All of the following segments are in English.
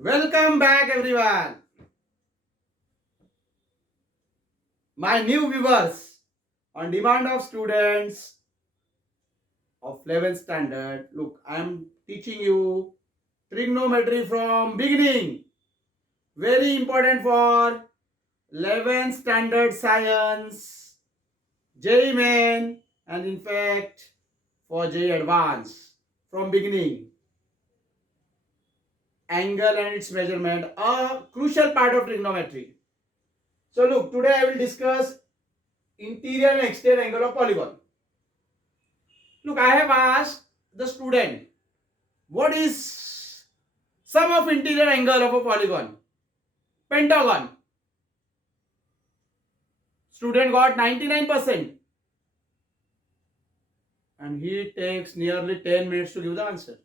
Welcome back, everyone. My new viewers, on demand of students of 11th standard. Look, I am teaching you trigonometry from beginning. Very important for 11th standard science, JEE Main, and in fact for JEE Advanced from beginning. Angle and its measurement, a crucial part of trigonometry. So look, today I will discuss interior and exterior angle of polygon. Look, I have asked the student, what is sum of interior angle of a polygon? Pentagon. Student got 99%. And he takes nearly 10 minutes to give the answer.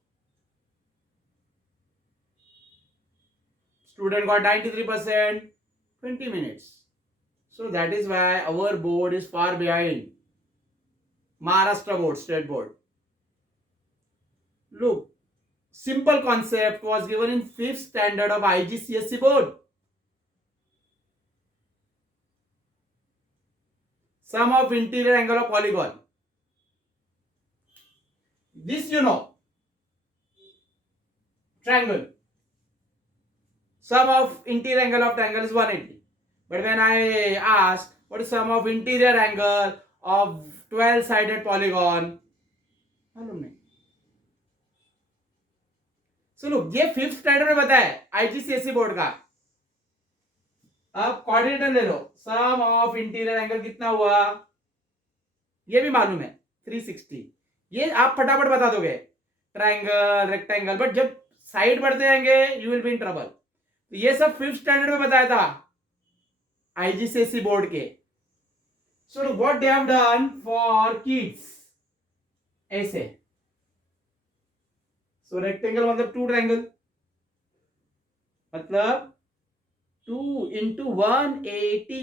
Student got 93%, 20 minutes. So that is why our board is far behind Maharashtra board, state board. Look, simple concept was given in 5th standard of IGCSE board. Sum of interior angle of polygon. This you know. Triangle. Sum of interior angle of triangle is 180. But when I ask what is sum of interior angle of 12-sided polygon, मालूम नहीं. So look, ये 5th standard में बताया IGCSE board का. अब coordinator ले लो. सम of interior angle कितना हुआ, ये भी मालूम है 360. ये आप फटाफट बता दोगे ट्रायंगल रेक्टेंगल, बट जब साइड बढ़ते जाएंगे you will be in trouble. तो ये सब 5th स्टैंडर्ड में बताया था आईजीसीएसई बोर्ड के. So what they have done for kids, ऐसे. सो रेक्टेंगल मतलब 2 ट्रायंगल, मतलब 2 into 180.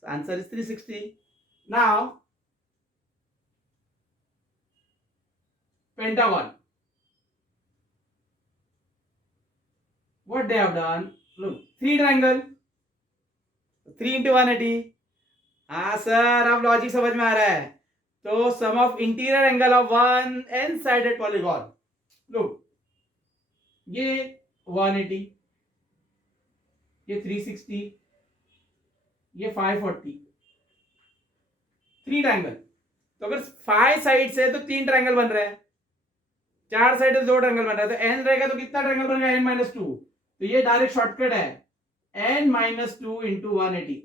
So answer is 360. Now pentagon, what they have done, look, 3 triangle, 3 into 180. हाँ सर, अब लॉजिक समझ में आ रहा है. तो sum of interior angle of one n sided polygon, look, ये 180, ये 360, ये 540, 3 ट्रायंगल. तो अगर 5 साइड से तो 3 ट्रायंगल बन रहे हैं, 4 साइड से 2 ट्रायंगल बन रहा है. तो एन रहेगा तो कितना ट्रायंगल बनेगा, n माइनस 2. तो ये डायरेक्ट शॉर्टकट है, n माइनस 2 इंटू 180.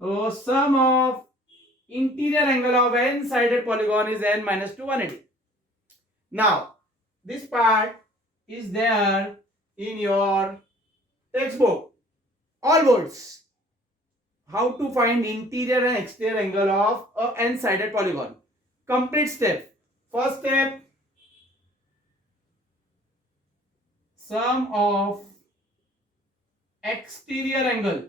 तो sum of interior angle of n sided polygon is n minus 2 180. Now this part is there in your textbook, all words. How to find interior and exterior angle of a n sided polygon. Complete step. First step, sum of exterior angle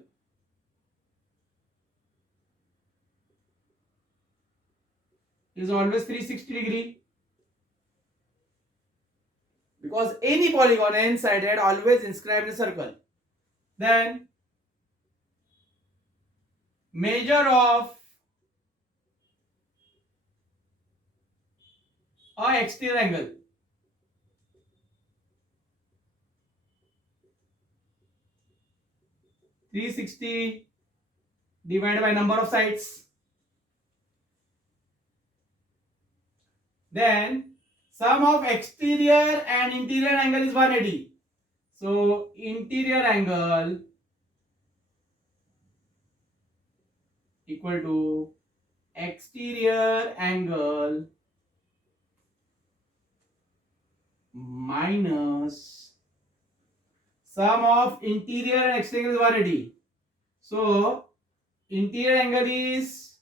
is always 360 degree, because any polygon n sided always inscribed in a circle. Then measure of a exterior angle, (360) divided by number of sides. Then sum of exterior and interior angle is 180. So interior angle equal to exterior angle minus sum of interior and exterior is 180. So interior angle is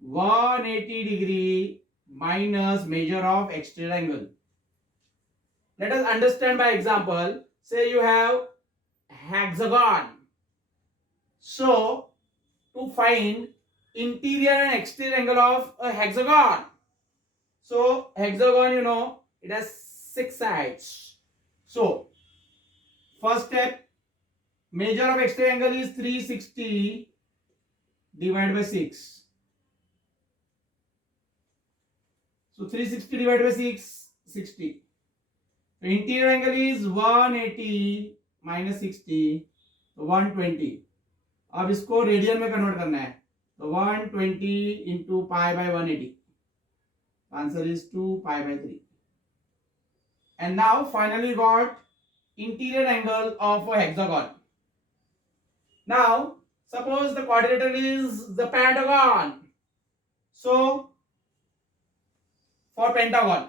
180 degree minus measure of exterior angle. Let us understand by example. Say you have hexagon. So to find interior and exterior angle of a hexagon. So hexagon, you know, it has 6 sides. So First step, measure of extra angle is 360 divided by 6. So 360 divided by 6, 60. So interior angle is 180 minus 60, तो 120. अब इसको radian में convert करना है, तो 120 into pi by 180. Answer is 2 pi by 3. And now finally got interior angle of a hexagon. Now suppose the quadrilateral is the pentagon. So for pentagon,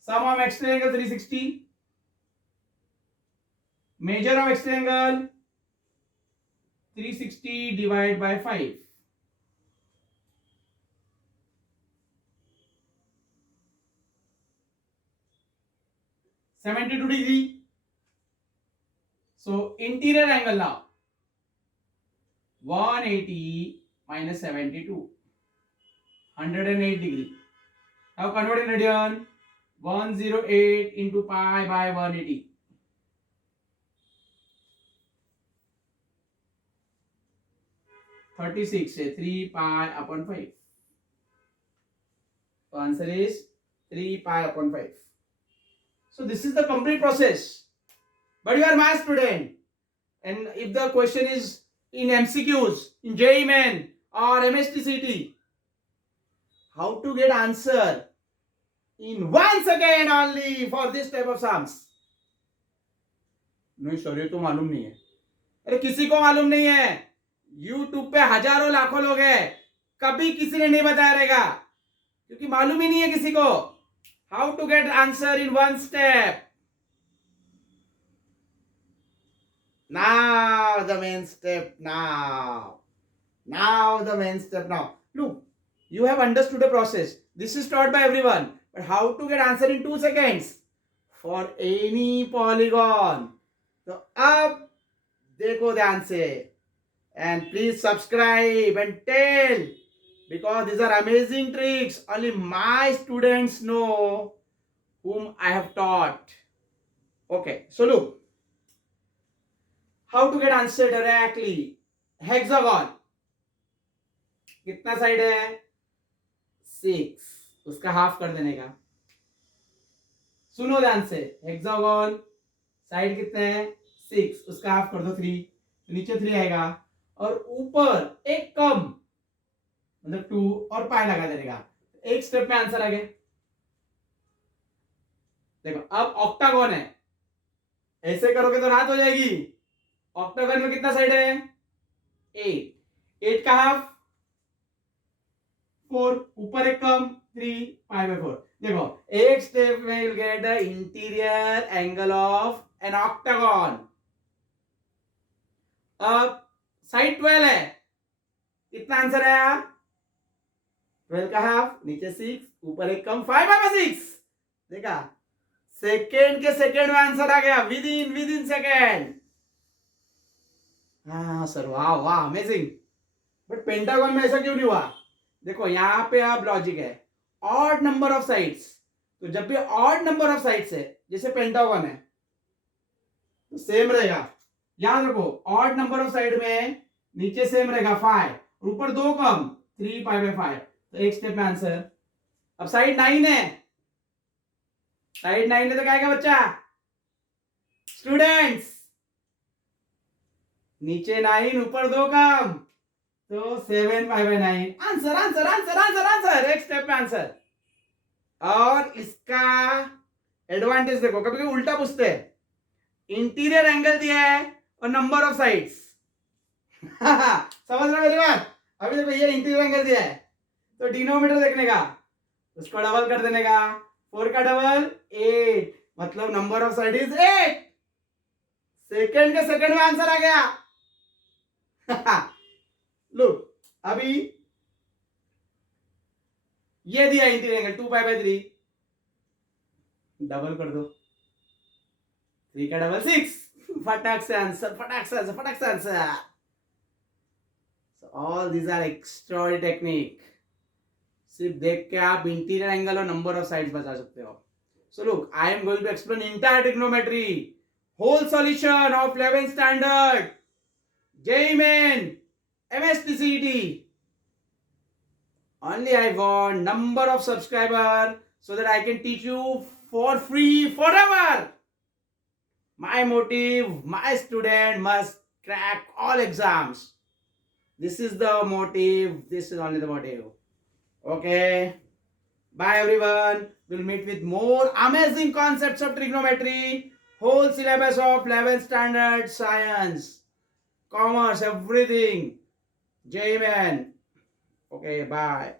sum of extra angle 360, measure of extra angle 360 divided by 5. (72 degree). So interior angle now 180 minus 72, 108 degree. Now convert in radian, 108 into pi by 180. 36 है 3 pi upon 5. So answer is 3 pi upon 5. So this is the complete process. But you are math student, and if the question is in MCQs, in JEE Main or MSTCT, how to get answer in 1 second only for this type of sums? नहीं sir, ये तो मालूम नहीं है. अरे किसी को मालूम नहीं है. YouTube पे हजारों लाखों लोग हैं, कभी किसी ने नहीं बताया रहेगा, क्योंकि मालूम ही नहीं है किसी को. How to get answer in 1 step? Now the main step. Now the main step. Now look, you have understood the process. This is taught by everyone. But how to get answer in 2 seconds for any polygon? So अब देखो ध्यान से, and please subscribe and tell, because these are amazing tricks. Only my students know, whom I have taught. Okay, so look, how to get answer directly. Hexagon कितना side है? 6, उसका half कर देने का. सुनो ध्यान से, हेक्सागोन साइड कितने हैं? 6, उसका हाफ कर दो 3, तो नीचे 3 आएगा, और ऊपर एक कम मतलब 2 और पाई लगा देने का. एक स्टेप में आंसर आ गया. देखो अब ऑक्टागोन है, ऐसे करोगे तो रात हो जाएगी. ऑक्टागोन में कितना साइड है? 8 का हाफ 4, ऊपर एक कम 3, पाई बाय 4. देखो एक स्टेप में you'll get the interior angle of an octagon. अब साइड 12 है, कितना आंसर आया? 12 का हाफ, नीचे 6, ऊपर एक कम 5 बाय 6. देखा, सेकेंड के सेकेंड में आंसर आ गया, विद इन सेकेंड. हाँ सर, वाह वाह, अमेजिंग. बट पेंटागन में ऐसा क्यों नहीं हुआ? देखो यहाँ पे अब लॉजिक है, ऑड नंबर ऑफ साइड्स. तो जब भी ऑड नंबर ऑफ साइड्स है, जैसे पेंटागन है, तो सेम रहेगा. याद रखो, ऑड नंबर ऑफ साइड में नीचे सेम रहेगा 5, ऊपर 2 कम 3 पाई बाय 5. तो एक स्टेप में आंसर. अब साइड 9 है, साइड 9 है तो क्या आएगा बच्चा? स्टूडेंट्स, नीचे 9, ऊपर 2 कम, तो 7 pi by 9. Answer answer answer answer answer, एक स्टेप में आंसर. और इसका एडवांटेज देखो, कभी कभी उल्टा पूछते हैं, इंटीरियर एंगल दिया है और नंबर ऑफ साइड्स. समझ रहे हो मेरी बात? अभी देखो ये इंटीरियर एंगल दिया है, तो डिनोमिनेटर देखने का, उसको डबल कर देने का. 4 का डबल 8, मतलब number of side is 8. Second के सेकेंड में आंसर आ गया. लो अभी ये दिया interior angle 2 pi by 3, double कर दो, 3 का डबल 6. फटाक से आंसर, फटाक से आंसर, फटाक से answer. So all these are extraordinary technique. सिर्फ देख के आप इंटीरियर एंगल और नंबर ऑफ साइड्स बता सकते हो. So look, I am going to explain entire trigonometry, whole solution of 11th standard, JEE Main, MSTCET. Only I want number of subscriber so that I can teach you for free forever. My motive, my student must crack all exams. This is the motive. This is only the motive. Okay. Bye everyone. We'll meet with more amazing concepts of trigonometry. Whole syllabus of 11th standard science, commerce, everything. JEE Main. Okay, bye.